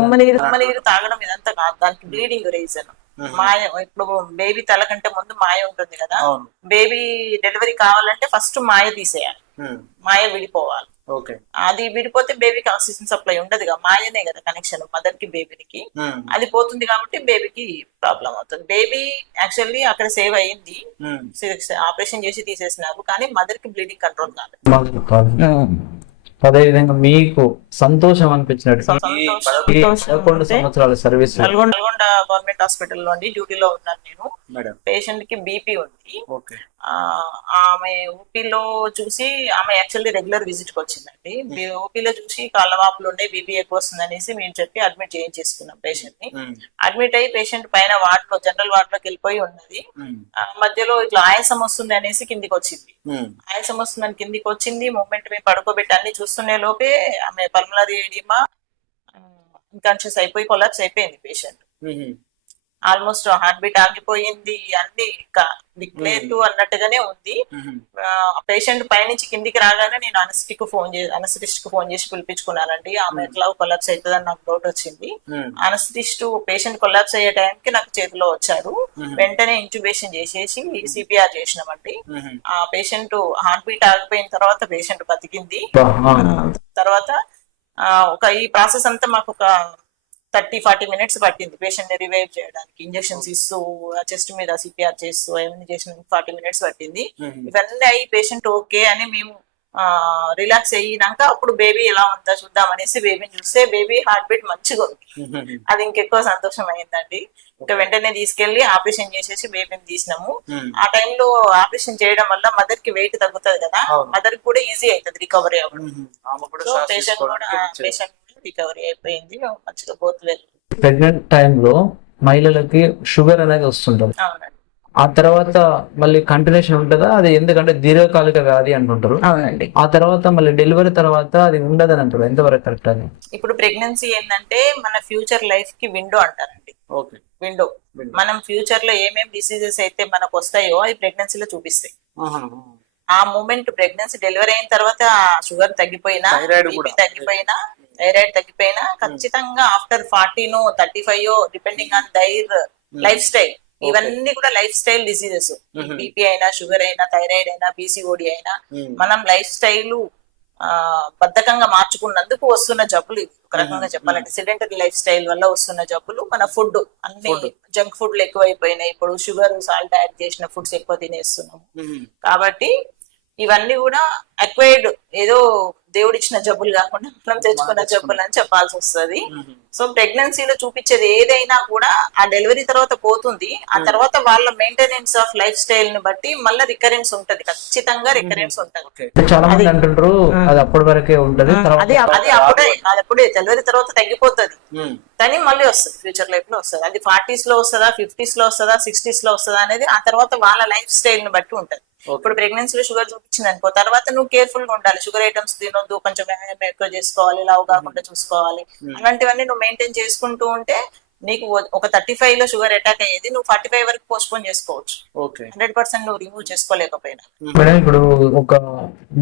ఉమ్మనీరు తాగడం ఇదంతా కాదు, దానికి బ్లీడింగ్ రీజన్ మాయ. ఇప్పుడు బేబీ తల కంటే ముందు మాయ ఉంటుంది కదా, బేబీ డెలివరీ కావాలంటే ఫస్ట్ మాయ తీసేయాలి, మాయ విడిపోవాలి. అది విడిపోతే బేబీకి ఆక్సిజన్ సప్లై ఉండదు కదా, మాయనే కదా కనెక్షన్ మదర్ కి బేబీకి. అది పోతుంది కాబట్టి బేబీకి ప్రాబ్లం అవుతుంది. బేబీ యాక్చువల్లీ అక్కడ సేవ్ అయ్యింది, ఆపరేషన్ చేసి తీసేసినారు, కానీ మదర్ కి బ్లీడింగ్ కంట్రోల్ కాదు. అదేవిధంగా మీకు సంతోషం అనిపించినట్టు 11 సంవత్సరాల సర్వీస్ నల్గొండ గవర్నమెంట్ హాస్పిటల్ లో డ్యూటీలో ఉన్నాను నేను. పేషెంట్ కి బీపీ ఉంది, ఆమె ఓపీలో చూసి ఆమె యాక్చువల్లీ రెగ్యులర్ విజిట్ కి వచ్చిందండి. ఓపీలో చూసి కాళ్ళవాపులు ఉండే బీపీ ఎక్కువ వస్తుంది అనేసి మేము చెప్పి అడ్మిట్ చేయించేసుకున్నాం పేషెంట్ ని. అడ్మిట్ అయ్యి పేషెంట్ పైన వార్డ్ లో జనరల్ వార్డ్ లోకి వెళ్ళిపోయి ఉన్నది. మధ్యలో ఇట్లా ఆయాసం వస్తుంది అనేసి కిందికి వచ్చింది. ఆయాసం వస్తుందని కిందికి వచ్చింది. మూమెంట్ మీద పడుకోబెట్టి అన్ని చూస్తునే లోపే ఆమె పల్మనరీ ఎడిమా అన్కాన్షియస్ అయిపోయి కొలాప్స్ అయిపోయింది పేషెంట్. ఆల్మోస్ట్ హార్ట్ బీట్ ఆగిపోయింది, అన్ని దిక్లేదు అన్నట్టుగానే ఉంది. పేషెంట్ పైనుంచి కిందికి రాగానే నేను అనస్థిటిస్ట్ కు ఫోన్ చేసి పిలిపించుకున్నానండి. ఆమె ఎట్లా కొలాప్స్ అవుతుందని నాకు డౌట్ వచ్చింది. అనస్థిటిస్ట్ పేషెంట్ కొలాప్స్ అయ్యే టైంకి నాకు చేతిలో వచ్చారు. వెంటనే ఇంట్యూబేషన్ చేసేసి సిపిఆర్ చేసినామండి. ఆ పేషెంట్ హార్ట్ బీట్ ఆగిపోయిన తర్వాత పేషెంట్ బతికింది. తర్వాత ఈ ప్రాసెస్ అంతా మాకు ఒక 30-40 minutes పట్టింది పేషెంట్ ని రివైవ్ చేయడానికి. ఇంజెక్షన్స్ ఇస్తూ చెస్ట్ మీద సిపిఆర్ చేస్తూ అవన్నీ చేసిన 40 minutes పట్టింది. ఇవన్నీ అయ్యి పేషెంట్ ఓకే అని మేము రిలాక్స్ అయినాక అప్పుడు బేబీ ఎలా ఉందా చూద్దాం అనేసి బేబీని చూస్తే బేబీ హార్ట్ బీట్ మంచిగా ఉంది. అది ఇంకెక్కువ సంతోషం అయిందండి. ఇంకా వెంటనే తీసుకెళ్లి ఆపరేషన్ చేసేసి బేబీని తీసినాము. ఆ టైంలో ఆపరేషన్ చేయడం వల్ల మదర్ కి వెయిట్ తగ్గుతుంది కదా, మదర్ కూడా ఈజీ అవుతుంది రికవరీ అవ్వడం. పేషెంట్ రికవరీ అయిపోయింది మంచిగా పోతుంది. ప్రెగ్నెంట్ టైంలో మహిళలకి షుగర్ అనేది వస్తుంటది. అవునండి. ఆ తర్వాత మళ్ళీ కంటిన్యూషన్ ఉంటుందా అది? ఎందుకంటే దీర్ఘకాలిక వ్యాధి అంటుంటారు. అవునండి. ఆ తర్వాత మళ్ళీ డెలివరీ తర్వాత అది ఉండదని అంటారు. ఎంతవరకు కరెక్ట్ అది? ఇప్పుడు ప్రెగ్నెన్సీ ఏంటంటే మన ఫ్యూచర్ లైఫ్ కి విండో అంటారండి. విండో. మనం ఫ్యూచర్ లో ఏమేమి డిసీజెస్ అయితే మనకు వస్తాయో అది ప్రెగ్నెన్సీలో చూపిస్తాయి. ఆ మూమెంట్ ప్రెగ్నెన్సీ డెలివరీ అయిన తర్వాత షుగర్ తగ్గిపోయినా, బీపీ తగ్గిపోయినా, థైరాయిడ్ తగ్గిపోయినా ఖచ్చితంగా after 40 35 depending on their life style, ఇవన్నీ కూడా లైఫ్ స్టైల్ డిసీజెస్. బీపీ అయినా, షుగర్ అయినా, థైరాయిడ్ అయినా, పీసీఓడి అయినా మనం లైఫ్ స్టైల్ బద్ధకంగా మార్చుకున్నందుకు వస్తున్న జబ్బులు ఇవి. ఒక రకంగా చెప్పాలంటే సెడెంటరీ లైఫ్ స్టైల్ వల్ల వస్తున్న జబ్బులు. మన ఫుడ్ అన్ని జంక్ ఫుడ్లు ఎక్కువైపోయినాయి. ఇప్పుడు షుగర్, సాల్ట్ యాడ్ చేసిన ఫుడ్స్ ఎక్కువ తినేస్తున్నాము. కాబట్టి ఇవన్నీ కూడా అక్వైర్డ్, ఏదో దేవుడిచ్చిన జబ్బులు కాకుండా మనం తెచ్చుకున్న జబ్బులు అని చెప్పాల్సి వస్తుంది. సో ప్రెగ్నెన్సీలో చూపించేది ఏదైనా కూడా ఆ డెలివరీ తర్వాత పోతుంది. ఆ తర్వాత వాళ్ళ మెయింటెనెన్స్ ఆఫ్ లైఫ్ స్టైల్ ని బట్టి మళ్ళీ రికరెన్స్ ఉంటది, ఖచ్చితంగా రికరెన్స్ ఉంటది. చాలా మంది అంటుంటారు అది అప్పటి వరకే ఉంటది, అది అప్పుడే డెలివరీ తర్వాత తగ్గిపోతుంది కానీ మళ్ళీ వస్తుంది, ఫ్యూచర్ లైఫ్ లో వస్తుంది. అది 40s లో వస్తుందా, 50s లో వస్తుందా, 60s లో వస్తుందా అనేది ఆ తర్వాత వాళ్ళ లైఫ్ స్టైల్ ని బట్టి ఉంటది. ఇప్పుడు ప్రెగ్నెన్సీలో షుగర్ చూపించింది అనుకో, తర్వాత నువ్వు కేర్ఫుల్ గా ఉండాలి. షుగర్ ఐటమ్స్ తినొద్దు, కొంచెం వ్యాయామం ఎక్కువ చేసుకోవాలి, లావు కాకుండా చూసుకోవాలి. అలాంటివన్నీ నువ్వు మెయింటైన్ చేసుకుంటూ ఉంటే నీకు ఒక 35 లో షుగర్ అటాక్ అయ్యేది నువ్వు 45 వరకు పోస్ట్పోన్ చేసుకోవచ్చు. 100% నువ్వు రిమూవ్ చేసుకోలేకపోయినా. మేడం ఇప్పుడు ఒక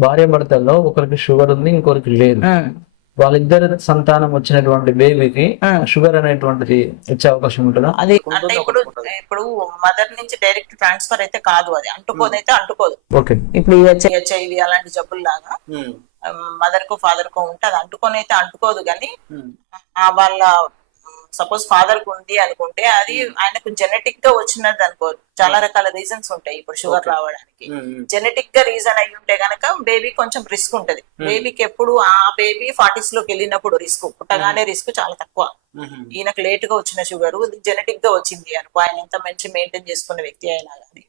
భార్య భర్తల్లో ఒకరికి షుగర్ ఉంది, ఇంకొకరికి లేదు. వాళ్ళిద్దరు సంతానం వచ్చినటువంటి బేబీకి షుగర్ అనేటువంటిది వచ్చే అవకాశం ఉంటుందా? అది అంటే ఇప్పుడు మదర్ నుంచి డైరెక్ట్ ట్రాన్స్ఫర్ అయితే కాదు, అది అంటుకోదైతే అంటుకోదు. ఇప్పుడు హెచ్ఐవి అలాంటి జబ్బులు లాగా మదర్ కో ఫాదర్ కో ఉంటే అది అంటుకొని అయితే అంటుకోదు. కానీ వాళ్ళ సపోజ్ ఫాదర్ కు ఉంది అనుకుంటే అది ఆయనకు జెనెటిక్ గా వచ్చినది అనుకో. చాలా రకాల రీజన్స్ ఉంటాయి ఇప్పుడు షుగర్ రావడానికి. జెనెటిక్ గా రీజన్ అయి ఉంటే గనక బేబీ కొంచెం రిస్క్ ఉంటది. బేబీకి ఎప్పుడు ఆ బేబీ 40s లోకి వెళ్ళినప్పుడు రిస్క్, పుట్టగానే రిస్క్ చాలా తక్కువ. ఈయనకు లేట్ గా వచ్చిన షుగర్ జెనెటిక్ గా వచ్చింది అనుకో, ఆయన ఎంత మంచి మెయింటైన్ చేసుకున్న వ్యక్తి అయినా కానీ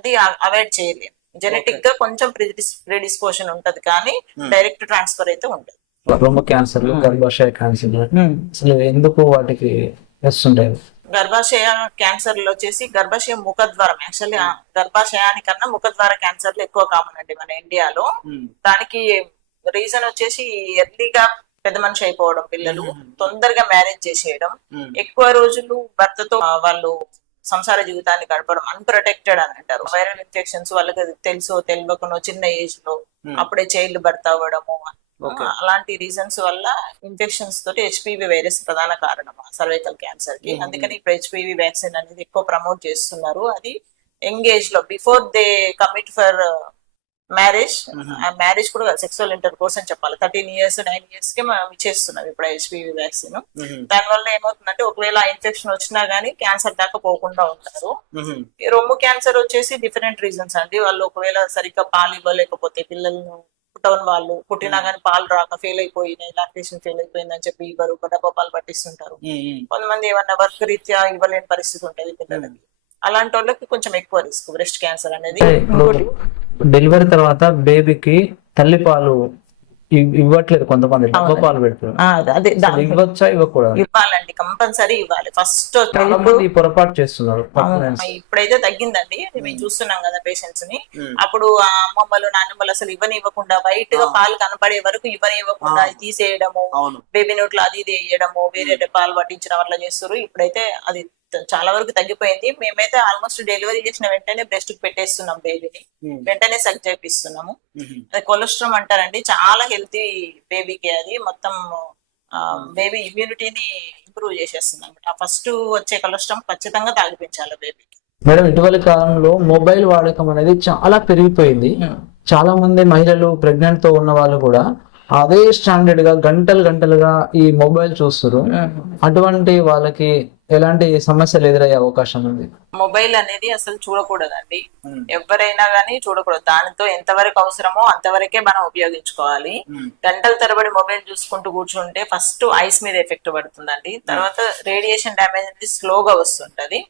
అది అవాయిడ్ చేయలేము. జెనెటిక్ గా కొంచెం ప్రిడిస్పోషన్ ఉంటది కానీ డైరెక్ట్ ట్రాన్స్ఫర్ అయితే ఉండదు. రొమ్ము క్యాన్సర్, గర్భాశయ క్యాన్సర్ అసలు ఎందుకు వాటికి వస్తుంటాయి? గర్భాశయ క్యాన్సర్ లో వచ్చేసి గర్భాశయ ముఖద్వారం, యాక్చువల్లీ గర్భాశయానికన్నా ముఖద్వార క్యాన్సర్లు ఎక్కువ కామన్ అండి మన ఇండియాలో. దానికి రీజన్ వచ్చేసి ఎర్లీగా పెద్ద మనిషి అయిపోవడం, పిల్లలు తొందరగా మ్యారేజ్ చేసేయడం, ఎక్కువ రోజులు భర్తతో వాళ్ళు సంసార జీవితాన్ని గడపడం, అన్ప్రొటెక్టెడ్ అని అంటారు. వైరల్ ఇన్ఫెక్షన్స్ వాళ్ళకి తెలుసో తెలియకుండా చిన్న ఏజ్ లో అప్పుడే చైల్డ్ బర్త్ అవ్వడము, అలాంటి రీజన్స్ వల్ల ఇన్ఫెక్షన్స్ తోటి హెచ్పివి వైరస్ ప్రధాన కారణం సర్వైకల్ క్యాన్సర్ కి. అందుకని ఇప్పుడు హెచ్పివి వ్యాక్సిన్ అనేది ఎక్కువ ప్రమోట్ చేస్తున్నారు. అది యంగ్ ఏజ్ లో before they commit for marriage, marriage కూడా సెక్సువల్ ఇంటర్ కోర్స్ అని చెప్పాలి. 13 years 9 years కి మనం ఇచ్చేస్తున్నాం ఇప్పుడు హెచ్పివి వ్యాక్సిన్. దానివల్ల ఏమవుతుందంటే ఒకవేళ ఇన్ఫెక్షన్ వచ్చినా గానీ క్యాన్సర్ దాకా పోకుండా ఉంటారు. రొమ్ము క్యాన్సర్ వచ్చేసి డిఫరెంట్ రీజన్స్ అండి. వాళ్ళు ఒకవేళ సరిగ్గా పాలు ఇవ్వలేకపోతే, పిల్లలను పుట్టవని వాళ్ళు పుట్టినా గానీ పాలు రాక ఫెయిల్ అయిపోయినాయి, లాక్టేషన్ ఫెయిల్ అయిపోయిందని చెప్పి ఇవ్వరు, డబ్బా పాలు పట్టిస్తుంటారు. కొంతమంది ఏమన్నా వర్క్ రీత్యా ఇవ్వలేని పరిస్థితి ఉంటుంది పిల్లలకి. అలాంటి వాళ్ళకి కొంచెం ఎక్కువ రిస్క్ బ్రెస్ట్ క్యాన్సర్ అనేది. ఇప్పుడు డెలివరీ తర్వాత బేబీకి తల్లి పాలు ఇవ్వట్లేదు, కొంతమంది డబ్బా పాలు పెడుతున్నారు. అదే ఇవ్వచ్చా ఇవ్వకూడదు? ఇవ్వాలండి, కంపల్సరీ ఇవ్వాలి. ఫస్ట్ చాలా మంది ఈ పొరపాటు చేస్తున్నారు. ఇప్పుడైతే తగ్గిందండి, మేము చూస్తున్నాం కదా పేషెంట్స్ ని. అప్పుడు ఆ అమ్మమ్మలు నాన్నమ్మలు అసలు ఇవ్వనివ్వకుండా బయట గా పాలు కనపడే వరకు ఇవ్వనివ్వకుండా తీసేయడము, బేబీ నోట్లో అది ఇది వేయడము, వేరే పాలు పట్టించడం అట్లా చేస్తారు. ఇప్పుడైతే అది చాలా వరకు తగ్గిపోయింది. మేమైతే ఆల్మోస్ట్ డెలివరీ చేసిన వెంటనే బ్రెస్ట్ కి పెట్టేస్తున్నాం బేబీని, వెంటనే సక్ చేపిస్తున్నాము. అది కొలెస్ట్రాల్ అంటారండి, చాలా హెల్తీ బేబీకి. అది మొత్తం బేబీ ఇమ్యూనిటీని ఇంప్రూవ్ చేసేస్తుంది అనమాట. ఫస్ట్ వచ్చే కొలెస్ట్రాల్ ఖచ్చితంగా తాగిపించాలి బేబీకి. మేడం, ఇటీవలి కాలంలో మొబైల్ వాడకం అనేది చాలా పెరిగిపోయింది. చాలా మంది మహిళలు ప్రెగ్నెంట్ తో ఉన్న వాళ్ళు కూడా అదే స్టాండర్డ్ గా గంటలుగా ఈ మొబైల్ చూస్తారు. అటువంటి వాళ్ళకి ఎలాంటి సమస్యలు ఎదురయ్యే అవకాశం ఉంది? మొబైల్ అనేది అసలు చూడకూడదండి, ఎవరైనా గానీ చూడకూడదు. దానితో ఎంతవరకు అవసరమో అంతవరకే మనం ఉపయోగించుకోవాలి. గంటల తరబడి మొబైల్ చూసుకుంటూ కూర్చుంటే ఫస్ట్ ఐస్ మీద ఎఫెక్ట్ పడుతుందండి. తర్వాత రేడియేషన్ డ్యామేజ్ అనేది స్లోగా వస్తుంటది.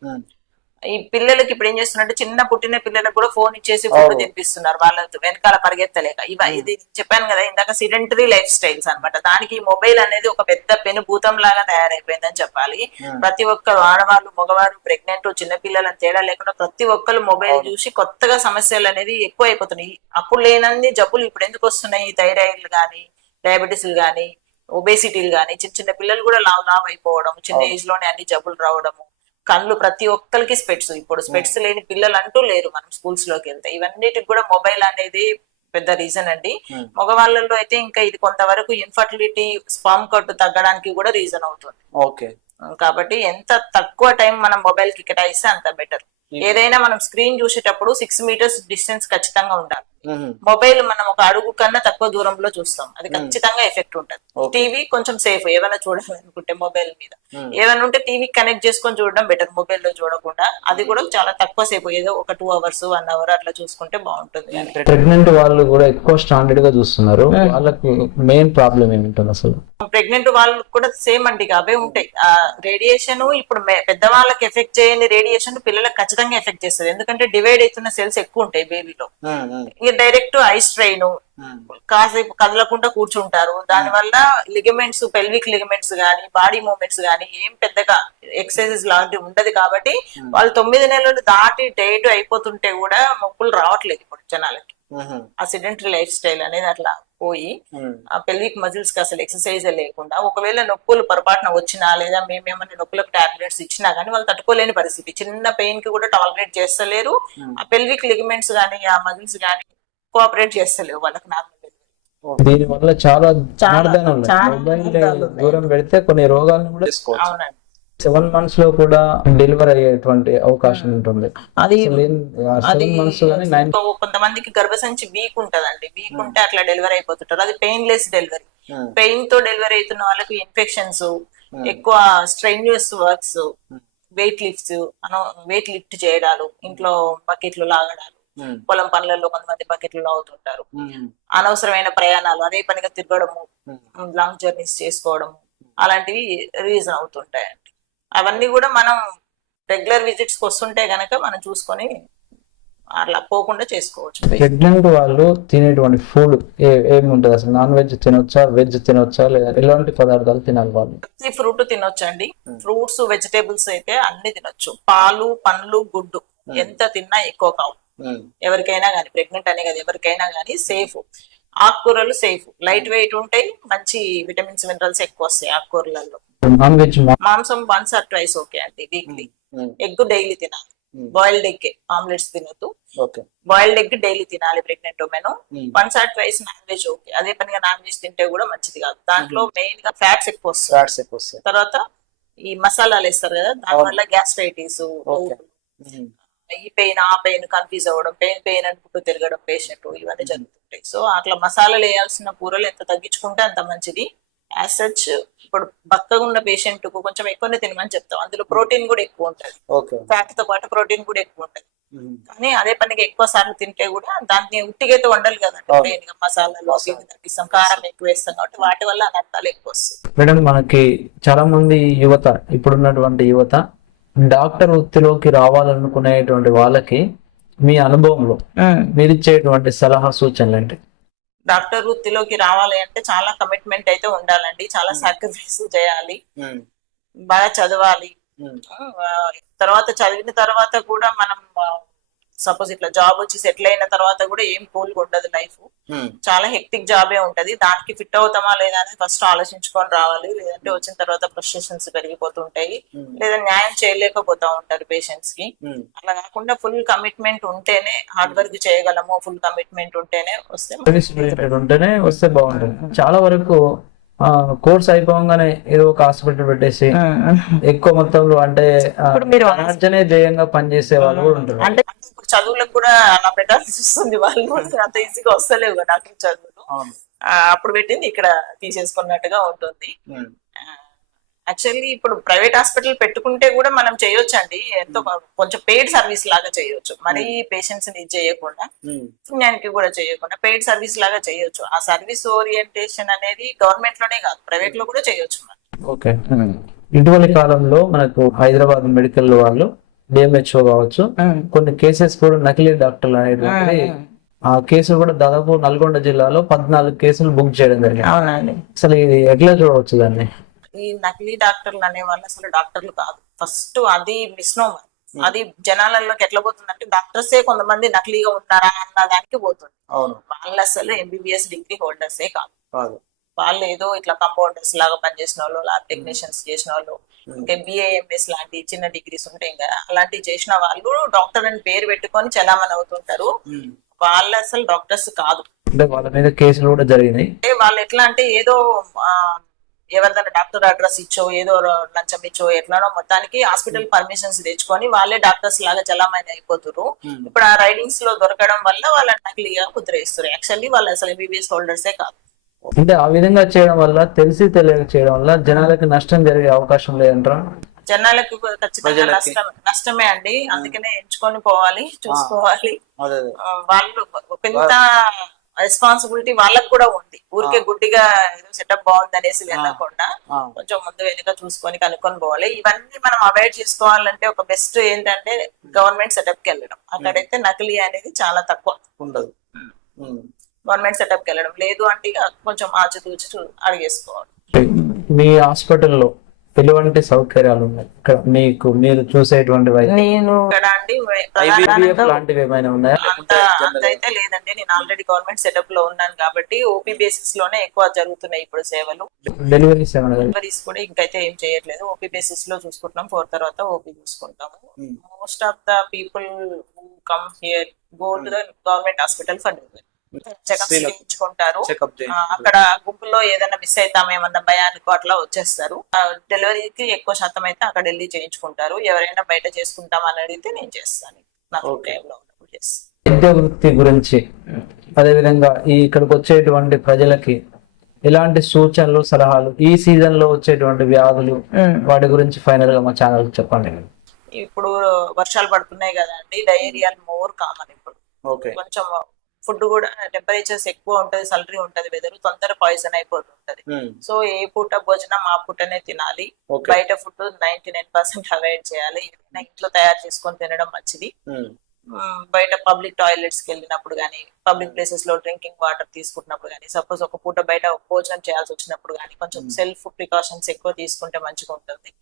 ఈ పిల్లలకి ఇప్పుడు ఏం చేస్తున్నారంటే చిన్న పుట్టిన పిల్లలకు కూడా ఫోన్ ఇచ్చేసి ఫుడ్ తినిపిస్తున్నారు, వాళ్ళతో వెనకాల పరిగెత్తలేక. ఇది చెప్పాను కదా ఇందాక, సిడెంటరీ లైఫ్ స్టైల్స్ అన్నమాట. దానికి మొబైల్ అనేది ఒక పెద్ద పెనుభూతం లాగా తయారైపోయిందని చెప్పాలి. ప్రతి ఒక్కరు, ఆడవాళ్ళు మగవారు, ప్రెగ్నెంట్, చిన్న పిల్లలని తేడా లేకుండా ప్రతి ఒక్కరు మొబైల్ చూసి కొత్తగా సమస్యలు అనేది ఎక్కువ అయిపోతున్నాయి. అప్పుడు లేనన్ని జబ్బులు ఇప్పుడు ఎందుకు వస్తున్నాయి? థైరాయిడ్లు గానీ, డయాబెటీస్లు గానీ, ఒబేసిటీలు గానీ, చిన్న చిన్న పిల్లలు కూడా లావ్ అయిపోవడం, చిన్న ఏజ్ లోనే అన్ని జబ్బులు రావడము, కళ్ళు ప్రతి ఒక్కరికి స్పెట్స్. ఇప్పుడు స్పెట్స్ లేని పిల్లలు అంటూ లేరు మనం స్కూల్స్ లోకి వెళ్తే. ఇవన్నిటికి కూడా మొబైల్ అనేది పెద్ద రీజన్ అండి. మగవాళ్ళలో అయితే ఇంకా ఇది కొంతవరకు ఇన్ఫర్టిలిటీ, స్పర్మ్ కౌంట్ తగ్గడానికి కూడా రీజన్ అవుతుంది. కాబట్టి ఎంత తక్కువ టైం మనం మొబైల్ కి కేటాయిస్తే అంత బెటర్. ఏదైనా మనం స్క్రీన్ చూసేటప్పుడు 6 మీటర్స్ డిస్టెన్స్ ఖచ్చితంగా ఉండాలి. మొబైల్ మనం ఒక అడుగు కన్నా తక్కువ దూరంలో చూస్తాం, అది ఖచ్చితంగా ఎఫెక్ట్ ఉంటది. టీవీ కొంచెం సేఫ్, ఏమైనా చూడాలనుకుంటే మొబైల్ మీద ఏమైనా ఉంటే టీవీ కనెక్ట్ చేసుకొని చూడడం బెటర్, మొబైల్ లో చూడకుండా. అది కూడా చాలా తక్కువ సేపు, ఏదో ఒక 2 అవర్స్ 1 అవర్ అట్లా చూసుకుంటే బాగుంటుంది. ప్రెగ్నెంట్ వాళ్ళు కూడా ఎక్కువ స్టాండర్డ్ గా చూస్తున్నారు, వాళ్ళకి మెయిన్ ప్రాబ్లం ఏమిటంది అసలు? ప్రెగ్నెంట్ వాళ్ళకి కూడా సేమ్ అండి, అవే ఉంటాయి. రేడియేషన్ ఇప్పుడు పెద్దవాళ్ళకి ఎఫెక్ట్ చేయని రేడియేషన్ పిల్లలకు ఖచ్చితంగా ఎఫెక్ట్ చేస్తుంది. ఎందుకంటే డివైడ్ అవుతున్న సెల్స్ ఎక్కువ ఉంటాయి బేబీలో. డైరెక్ట్ ఐ స్ట్రెయిన్, కాసేపు కదలకుండా కూర్చుంటారు. దానివల్ల లిగమెంట్స్, పెల్విక్ లిగమెంట్స్ గానీ, బాడీ మూవ్మెంట్స్ గానీ ఏం పెద్దగా ఎక్సర్సైజెస్ లాంటివి ఉండదు. కాబట్టి వాళ్ళు 9 నెలలు దాటి డేట్ అయిపోతుంటే కూడా మొక్కులు రావట్లేదు ఇప్పుడు జనాలకి. ఆ సిడెంటరీ లైఫ్ స్టైల్ అనేది అట్లా పోయి ఆ పెల్విక్ మజిల్స్ కి అసలు ఎక్సర్సైజ్ లేకుండా, ఒకవేళ నొప్పులు పొరపాటున వచ్చినా లేదా మేమేమన్నా నొప్పులకు టాబ్లెట్స్ ఇచ్చినా గానీ వాళ్ళు తట్టుకోలేని పరిస్థితి. చిన్న పెయిన్ కి కూడా టాలరేట్ చేస్తలేరు. ఆ పెల్విక్ లిగమెంట్స్ గానీ, ఆ మజిల్స్ గానీ కోఆపరేట్ చేస్తలేవు వాళ్ళకి నార్మల్. దీని వల్ల చాలా మొబైల్ దూరం పెడితే కొన్ని రోగాలను కూడా తీసుకోవచ్చు. అవునండి, 7 months లో కూడా డెలివరీ అయ్యేటువంటి అవకాశం ఉంటుంది. అది 7 months గానీ 9. కొంతమందికి గర్భసంచి వీక్ ఉంటదండి, వీక్ ఉంటే అట్లా డెలివరీ అయిపోతుంటారు. అది పెయిన్లెస్ డెలివరీ. పెయిన్ తో డెలివరీ అవుతున్న వాళ్ళకి ఇన్ఫెక్షన్స్, ఎక్కువ స్ట్రెయిన్యూస్ వర్క్స్, వెయిట్ లిఫ్ట్ చేయడాలు, ఇంట్లో బకెట్లు లాగడాలు, పొలం పనులలో కొంతమంది బకెట్లు లాగుతుంటారు, అనవసరమైన ప్రయాణాలు, అదే పనిగా తిరగడము, లాంగ్ జర్నీస్ చేసుకోవడము, అలాంటివి రీజన్ అవుతుంటాయండి. అవన్నీ కూడా మనం రెగ్యులర్ విజిట్స్ కి వస్తుంటే గనక మనం చూసుకొని అట్లా పోకుండా చేసుకోవచ్చు. ప్రెగ్నెంట్ వాళ్ళు తినేటువంటి ఫుడ్ ఏమి ఉంటుంది అసలు? నాన్ వెజ్ తినొచ్చా, వెజ్ తినొచ్చా, లేదా ఎలాంటి పదార్థాలు తినాలి వాళ్ళు? ఫ్రూట్ తినొచ్చు అండి, ఫ్రూట్స్, వెజిటేబుల్స్ అయితే అన్ని తినొచ్చు. పాలు, పండ్లు, గుడ్డు ఎంత తిన్నా ఎక్కువ కావు ఎవరికైనా గానీ, ప్రెగ్నెంట్ అనే కదా ఎవరికైనా గానీ సేఫ్. ఆకుకూరలు సేఫ్, లైట్ వెయిట్ ఉంటాయి, మంచి విటమిన్స్, మినరల్స్ ఎక్కువ వస్తాయి ఆకుకూరలలో. నాన్ వెజ్ మాంసం 1 or 2 ఓకే అండి వీక్లీ. ఎగ్ డైలీ తినాలి, బాయిల్డ్ ఎగ్, ఆమ్లెట్స్ తినొద్దు. బాయిల్డ్ ఎగ్ డైలీ తినాలి pregnant women. 1 or 2 non veg okay. అదే పనిగా నాన్ వెజ్ తింటే కూడా మంచిది కాదు, దాంట్లో మెయిన్ గా ఫ్యాట్స్ ఎక్కువ వస్తాయి. తర్వాత ఈ మసాలాలు వేస్తారు కదా, దానివల్ల గ్యాస్ట్రైటిస్, ఈ పెయిన్ ఆ పెయిన్ కన్ఫ్యూజ్ అవ్వడం, పెయిన్ అనుకుంటూ తిరగడం పేషెంట్, ఇవన్నీ జరుగుతుంటాయి. సో అట్లా మసాలాలు వేయాల్సిన కూరలు ఎంత తగ్గించుకుంటే అంత మంచిది. యాజ్ సచ్ ఇప్పుడు బక్కగా ఉన్న పేషెంట్ కు కొంచెం ఎక్కువనే తినమని చెప్తాం, అందులో ప్రోటీన్ కూడా ఎక్కువ ఉంటది, ఫ్యాట్ తో పాటు ప్రోటీన్ కూడా ఎక్కువ ఉంటది. కానీ అదే పనిగా ఎక్కువ సార్లు తింటే కూడా దాన్ని ఉట్టిగైతే వండాలి కదండి, మెయిన్ గా మసాలాలు తగ్గిస్తాం, కారం ఎక్కువ వేస్తాం, కాబట్టి వాటి వల్ల అనర్థాలు ఎక్కువ వస్తాయి. మేడం, మనకి చాలా మంది యువత, ఇప్పుడున్నటువంటి యువత డాక్టర్ వృత్తిలోకి రావాలనుకునేటువంటి వాళ్ళకి మీ అనుభవంలో మీరు ఇచ్చేటువంటి సలహా సూచనలు ఏంటి? డాక్టర్ వృత్తిలోకి రావాలి అంటే చాలా కమిట్మెంట్ అయితే ఉండాలండి, చాలా సాక్రిఫైస్ చేయాలి, బాగా చదవాలి. తర్వాత చదివిన తర్వాత కూడా మనం సపోజ్ ఇట్లా జాబ్ వచ్చి సెటిల్ అయిన తర్వాత కూడా ఏం కూల్గా ఉండదు లైఫ్, చాలా హెక్టిక్ జాబే ఉంటది. దానికి ఫిట్ అవుతామా లేదా అని ఫస్ట్ ఆలోచించుకొని రావాలి, లేదంటే వచ్చిన తర్వాత ఫ్రస్ట్రేషన్స్ పెరిగిపోతుంటాయి, లేదా న్యాయం చేయలేకపోతా ఉంటారు పేషెంట్స్ కి. అలా కాకుండా ఫుల్ కమిట్మెంట్ ఉంటేనే, హార్డ్ వర్క్ చేయగలము, ఫుల్ కమిట్మెంట్ ఉంటేనే ఉంటేనే వస్తే బాగుంటుంది. చాలా వరకు కోర్స్ అయిపోగానే ఏదో ఒక హాస్పిటల్ పెట్టేసి ఎక్కువ మొత్తంలో అంటే అర్జనే ధ్యేయంగా పనిచేసే వాళ్ళు కూడా ఉంటారు. అంటే ఇప్పుడు చదువులకు కూడా అలా పెట్టాల్సి వస్తుంది, వాళ్ళు అంత ఈజీగా వస్తలేవు కదా డాక్టర్ చదువులు. అప్పుడు పెట్టింది ఇక్కడ తీసేసుకున్నట్టుగా ఉంటుంది. యాక్చువల్లీ ఇప్పుడు ప్రైవేట్ హాస్పిటల్ పెట్టుకుంటే కూడా మనం చేయొచ్చు అండి, ఎంతో కొంచెం పెయిడ్ సర్వీస్ లాగా చేయొచ్చు, మరీ పేషెంట్స్ ని చేయకుండా పుణ్యానికి కూడా చేయకుండా పెయిడ్ సర్వీస్ లాగా చేయొచ్చు. ఆ సర్వీస్ ఓరియంటేషన్ అనేది గవర్నమెంట్ లోనే కాదు, ప్రైవేట్ లో కూడా చేయొచ్చు. ఓకే. ఇటీవలి కాలంలో మనకు హైదరాబాద్ మెడికల్ వాళ్ళు డిఎంహెచ్ఓ కావచ్చు కొన్ని కేసెస్ కూడా నకిలీ డాక్టర్లు అనేటువంటి ఆ కేసులు కూడా దాదాపు నల్గొండ జిల్లాలో 14 కేసులు బుక్ చేయడం జరిగింది. అవునండి. అసలు ఇది ఎట్లా చూడవచ్చు దాన్ని? ఈ నకిలీ డాక్టర్లు అనే వాళ్ళు అసలు డాక్టర్లు కాదు ఫస్ట్, అది మిస్నోమర్. అది జనాలలోకి ఎట్లా పోతుందంటే డాక్టర్సే కొంతమంది నకిలీగా ఉంటారా అన్న దానికి పోతుంది. వాళ్ళు అసలు ఎంబీబీఎస్ డిగ్రీ హోల్డర్సే కాదు, వాళ్ళు ఏదో ఇట్లా కంపౌండర్స్ లాగా పనిచేసిన వాళ్ళు, ల్యాబ్ టెక్నీషియన్స్ చేసిన వాళ్ళు, ఇంకా బిఏఎంఎస్ లాంటి చిన్న డిగ్రీస్ ఉంటాయి కదా, అలాంటివి చేసిన వాళ్ళు డాక్టర్ అని పేరు పెట్టుకొని చలామణి అవుతుంటారు. వాళ్ళు అసలు డాక్టర్స్ కాదు. వాళ్ళ మీద కేసులు కూడా జరిగినాయి. వాళ్ళు ఎట్లా అంటే ఏదో ఎవరిదైనా డాక్టర్ అడ్రస్ ఇచ్చో, ఏదో లంచం ఇచ్చో, ఎట్లానో మొత్తానికి హాస్పిటల్ పర్మిషన్స్ తెచ్చుకొని వాళ్ళే డాక్టర్స్ లాగా చలామణి అయిపోతారు. ఇప్పుడు ఆ రైడింగ్స్ లో దొరకడం వల్ల వాళ్ళని నకిలీగా ముద్రేస్తారు. యాక్చువల్లీ వాళ్ళు అసలు ఎంబీబీఎస్ హోల్డర్సే కాదు. అంటే ఆ విధంగా చేయడం వల్ల, తెలిసి తెలియక చేయడం వల్ల జనాలకి నష్టం జరిగే అవకాశం లేదంటారా? జనాలకు ఖచ్చితంగా నష్టమే అండి, అందుకనే ఎంచుకొని పోవాలి, చూసుకోవాలి. వాళ్ళు కొంత రెస్పాన్సిబిలిటీ వాళ్ళకు కూడా ఉంది, ఊరికే గుడ్డిగా ఏదో సెటప్ బాగుంది అనేసి వెళ్ళకుండా కొంచెం ముందు వెనుక చూసుకొని కనుక్కొని పోవాలి. ఇవన్నీ మనం అవాయిడ్ చేసుకోవాలంటే ఒక బెస్ట్ ఏంటంటే గవర్నమెంట్ సెటప్ కి వెళ్ళడం. అక్కడైతే నకిలీ అనేది చాలా తక్కువ ఉండదు. గవర్నమెంట్ సెటప్ కి వెళ్ళడం లేదు అంటే కొంచెం ఆచితూచి అడిగేసుకోవాలి. మీ హాస్పిటల్లో ఎటువంటి సౌకర్యాలు ఉన్నాయి మీకు, మీరు చూసేటువంటి నేను లాంటివి ఏమైనా ఉన్నాయా? అంతైతే లేదండి, నేను ఆల్రెడీ గవర్నమెంట్ సెటప్ లో ఉన్నాను కాబట్టి ఓపీ బేసిస్ లోనే ఎక్కువ జరుగుతున్నాయి ఇప్పుడు సేవలు. డెలివరీస్ కూడా ఇంకైతే ఏం చేయట్లేదు, ఓపీ బేసిస్ లో చూసుకుంటున్నాం. 4 తర్వాత ఓపీ చూసుకుంటాము. Most of the people who come here go to the government hospital for delivery. Checkups చేయించుకుంటారు. అక్కడ గుంపులో ఏదైనా మిస్ అవుతాం ఏమన్నా భయానికి అట్లా వచ్చేస్తారు. డెలివరీకి ఎక్కువ శాతం అయితే అక్కడ వెళ్ళి చేయించుకుంటారు. ఎవరైనా బయట చేసుకుంటాం అని అడిగితే నేను చేస్తాను, నాకు టైంలో ఉన్నప్పుడు చేస్తాను. విద్యా వృత్తి గురించి, అదే విధంగా ఇక్కడికి వచ్చేటువంటి ప్రజలకి ఎలాంటి సూచనలు, సలహాలు, ఈ సీజన్ లో వచ్చేటువంటి వ్యాధులు, వాటి గురించి ఫైనల్ గా మా ఛానల్ చెప్పండి. ఇప్పుడు వర్షాలు పడుతున్నాయి కదా అండి, డయేరియా మోర్ కామన్. ఇప్పుడు కొంచెం ఫుడ్ కూడా టెంపరేచర్స్ ఎక్కువ ఉంటది, సల్రీ ఉంటది, వెదర్ తొందర పాయిజన్ అయిపోతుంటది. సో ఏ పూట భోజనం ఆ పూటనే తినాలి. బయట ఫుడ్ 99% అవాయిడ్ చేయాలి. ఇంట్లో తయారు చేసుకొని తినడం మంచిది. బయట పబ్లిక్ టాయిలెట్స్ కి వెళ్ళినప్పుడు గానీ, పబ్లిక్ ప్లేసెస్ లో డ్రింకింగ్ వాటర్ తీసుకుంటున్నప్పుడు గానీ, సపోజ్ ఒక పూట బయట భోజనం చేయాల్సి వచ్చినప్పుడు గానీ కొంచెం సెల్ఫ్ ప్రికాషన్స్ ఎక్కువ తీసుకుంటే మంచిగా ఉంటుంది.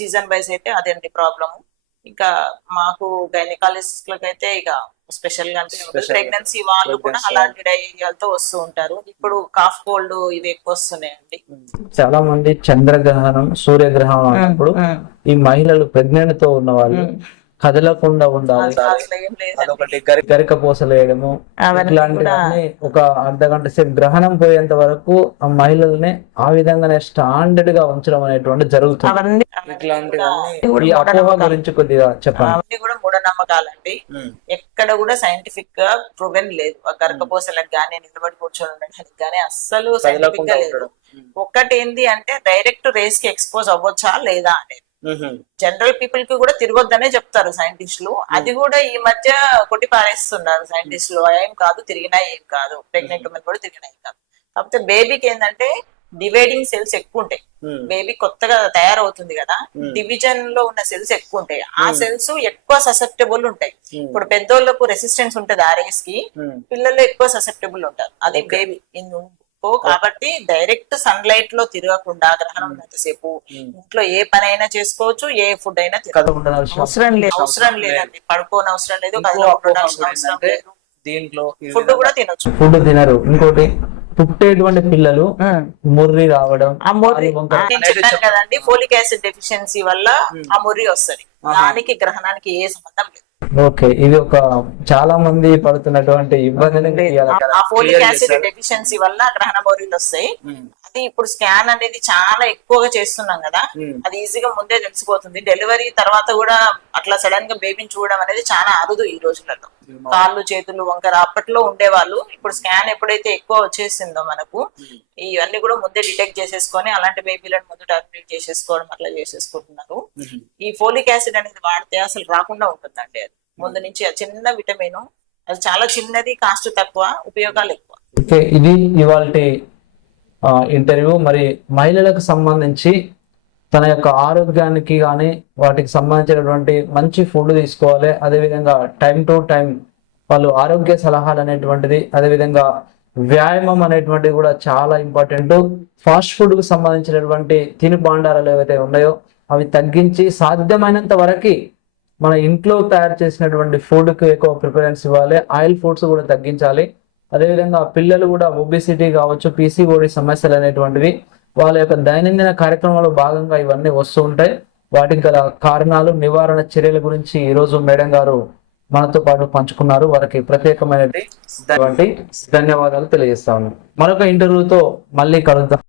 సీజన్ వైజ్ అయితే అదేంటి ప్రాబ్లము. ఇంకా మాకు గైనకాలజిస్ట్ లకి అయితే ఇక స్పెషల్ గా అంటే ప్రెగ్నెన్సీ వాళ్ళు కూడా అలాంటి డయేరియాలతో వస్తూ ఉంటారు. ఇప్పుడు కాఫ్ కోల్డ్ ఇవి ఎక్కువ వస్తున్నాయండి. చాలా మంది చంద్రగ్రహణం, సూర్యగ్రహణం అన్నప్పుడు ఈ మహిళలు ప్రెగ్నెంట్ తో ఉన్న వాళ్ళు కదలకుండా ఉండాలి, గరిక పూసలు వేయడము, ఇట్లాంటివన్నీ ఒక అర్ధగంట సేపు గ్రహణం పోయేంత వరకు ఆ మహిళల్ని ఆ విధంగానే స్టాండర్డ్ గా ఉంచడం అనేటువంటి జరుగుతుంది. ఈ అపోహ గురించి కొద్దిగా చెప్పండి. అవన్నీ కూడా మూఢనమ్మకాలండి, ఎక్కడ కూడా సైంటిఫిక్ గా ప్రూవెన్ లేదు. గరక పూసలకు గానీ, నిలబడి కూర్చొని ఉండడానికి గానీ అస్సలు సైంటిఫిక్ గా లేదు. ఒక్కటి ఏంది అంటే డైరెక్ట్ రేస్ కి ఎక్స్పోజ్ అవ్వచ్చా లేదా అనేది జనరల్ పీపుల్ కి కూడా తిరగొద్దనే చెప్తారు సైంటిస్టులు. అది కూడా ఈ మధ్య కొట్టి పారేస్తున్నారు సైంటిస్టులు. ఏం కాదు, తిరిగినా ఏం కాదు, ప్రెగ్నెంట్ ఉమెన్ కూడా తిరిగినా ఏం కాదు. కాకపోతే బేబీకి ఏంటంటే డివైడింగ్ సెల్స్ ఎక్కువ ఉంటాయి. బేబీ కొత్తగా తయారవుతుంది కదా, డివిజన్ లో ఉన్న సెల్స్ ఎక్కువ ఉంటాయి. ఆ సెల్స్ ఎక్కువ ససెప్టబుల్ ఉంటాయి. ఇప్పుడు పెద్దోళ్ళకు రెసిస్టెన్స్ ఉంటది ఆర్ఎస్ కి, పిల్లలు ఎక్కువ ససెప్టబుల్ ఉంటారు. అది బేబీ కాబట్టి డైరెక్ట్ సన్ లైట్ లో తిరగకుండా గ్రహణం ఉన్నంతసేపు ఇంట్లో ఏ పని అయినా చేసుకోవచ్చు, ఏ ఫుడ్ అయినా అవసరం లేదండి. పడుకోని అవసరం లేదు, కదలకుండా అవసరం లేదు. దీంట్లో ఫుడ్ కూడా తినొచ్చు. ఫుడ్ తినరు. ఇంకోటి పుట్టేటువంటి పిల్లలు ముర్రి రావడం, ఆ ముర్రి నేను చెప్పాను కదండి, ఫోలిక్ యాసిడ్ డెఫిషియన్సీ వల్ల ఆ ముర్రి వస్తుంది. దానికి గ్రహణానికి ఏ సంబంధం లేదు. ఓకే, ఇది ఒక చాలా మంది పడుతున్నటువంటి ఇబ్బంది. ఆ ఫోలిక్ యాసిడ్ డెఫిషియన్సీ వల్ల గ్రహణ ముర్రిలు వస్తాయి. అది ఇప్పుడు స్కాన్ అనేది చాలా ఎక్కువగా చేస్తున్నాం కదా, అది ఈజీగా ముందే తెలిసిపోతుంది. డెలివరీ తర్వాత కూడా అట్లా సడన్ గా బేబీని చూడడం అనేది చాలా అరుదు ఈ రోజులలో. కాళ్ళు చేతులు వంకర అప్పట్లో ఉండేవాళ్ళు, ఇప్పుడు స్కాన్ ఎప్పుడైతే ఎక్కువ వచ్చేసిందో మనకు ఇవన్నీ కూడా ముందే డిటెక్ట్ చేసేసుకొని అలాంటి బేబీలను ముందు టర్మినేట్ చేసేసుకోవడం అట్లా చేసేసుకుంటున్నారు. ఈ ఫోలిక్ యాసిడ్ అనేది వాడితే అసలు రాకుండా ఉంటుందండి. అది ముందు నుంచి చిన్న విటమిన్, అది చాలా చిన్నది, కాస్ట్ తక్కువ, ఉపయోగాలు ఎక్కువ. ఓకే, ఇది ఇవాల్టి ఇంటర్వ్యూ. మరి మహిళలకు సంబంధించి తన యొక్క ఆరోగ్యానికి కానీ వాటికి సంబంధించినటువంటి మంచి ఫుడ్ తీసుకోవాలి, అదేవిధంగా టైం టు టైం వాళ్ళు ఆరోగ్య సలహాలు అనేటువంటిది, అదేవిధంగా వ్యాయామం అనేటువంటిది కూడా చాలా ఇంపార్టెంట్. ఫాస్ట్ ఫుడ్ కు సంబంధించినటువంటి తిని భాండారాలు ఏవైతే ఉన్నాయో అవి తగ్గించి సాధ్యమైనంత వరకు మన ఇంట్లో తయారు చేసినటువంటి ఫుడ్ కు ఎక్కువ ప్రిఫరెన్స్ ఇవ్వాలి. ఆయిల్ ఫుడ్స్ కూడా తగ్గించాలి. అదేవిధంగా పిల్లలు కూడా ఒబిసిటీ కావచ్చు, పీసీఓడి సమస్యలు అనేటువంటివి వాళ్ళ యొక్క దైనందిన కార్యక్రమంలో భాగంగా ఇవన్నీ వస్తూ ఉంటాయి. వాటికి గల కారణాలు, నివారణ చర్యల గురించి ఈ రోజు మేడం గారు మనతో పాటు పంచుకున్నారు. వారికి ప్రత్యేకమైనటువంటి ధన్యవాదాలు తెలియజేస్తా ఉన్నాం. మరొక ఇంటర్వ్యూతో మళ్ళీ కలుద్దాం.